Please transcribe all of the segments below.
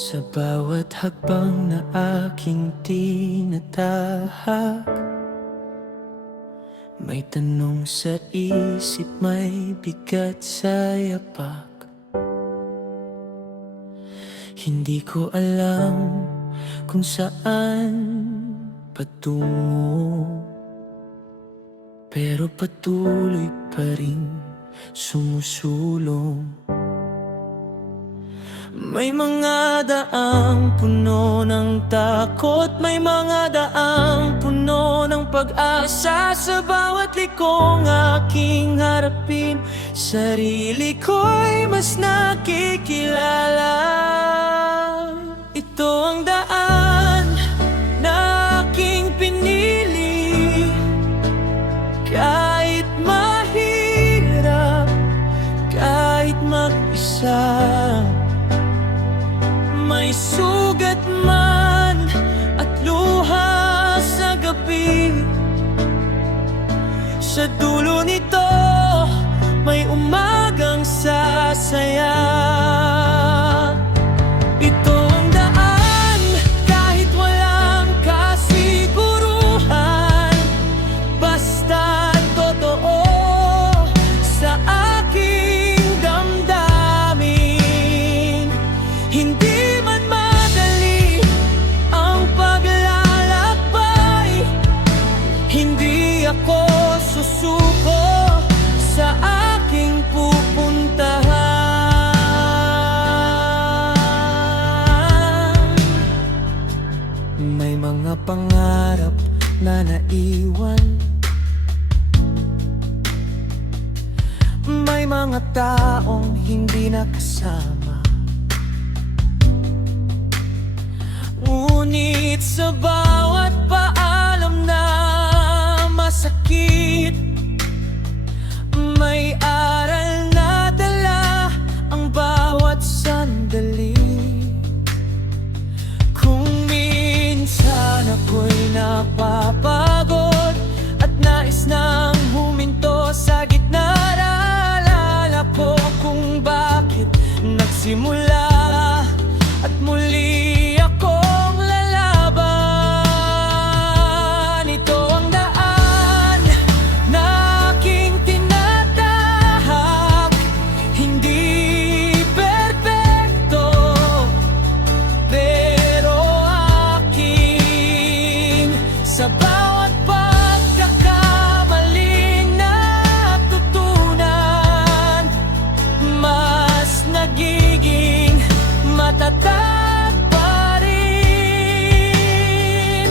Sa bawat hakbang na aking tinatahak, may tanong sa isip, may bigat sa yapak. Hindi ko alam kung saan patungo, pero patuloy pa rin sumusulong. May mga daang puno ng takot, may mga daang puno ng pag-asa. Sa bawat likong aking harapin, sarili ko'y mas nakikilala. Ito ang daan na aking pinili, kahit mahirap, kahit mag-isa. May sugat man at luha sa gabi, sa dulo nito may umagang sasaya. Ito ang daan kahit walang kasiguruhan, basta totoo sa aking damdamin. Hindi ako susuko sa aking pupuntahan. May mga pangarap na naiwan, may mga taong hindi nakasama, ngunit sa bawat paalam na masakit, may aral na dala ang bawat sandali. Kung minsan ako'y napapagod at nais nang huminto sa gitna, naalala ko kung bakit nagsimula at muli akong lalaban. Ito ang daan na aking tinatahak, hindi perpekto, pero aking sa bawat pagkakamaling natutunan, mas nagiging matatag pa rin.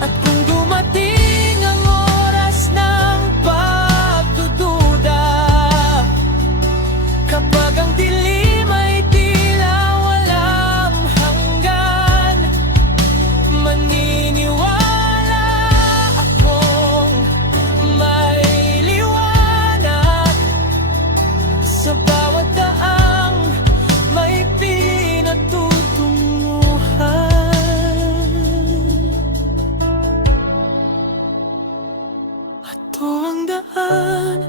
At kung dumating ang oras ng pagdududa, kapag ang dilim ay tila walang hanggan, maniniwala akong may liwanag sa bawat daang may pinatutunguhan. Ito ang daan,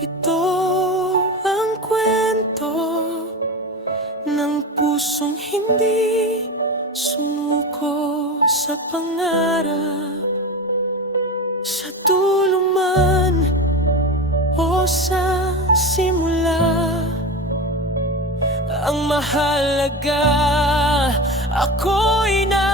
ito ang kwento ng pusong hindi sumuko sa pangarap, sa dulo man o sa simula. Ang mahalaga, ako'y na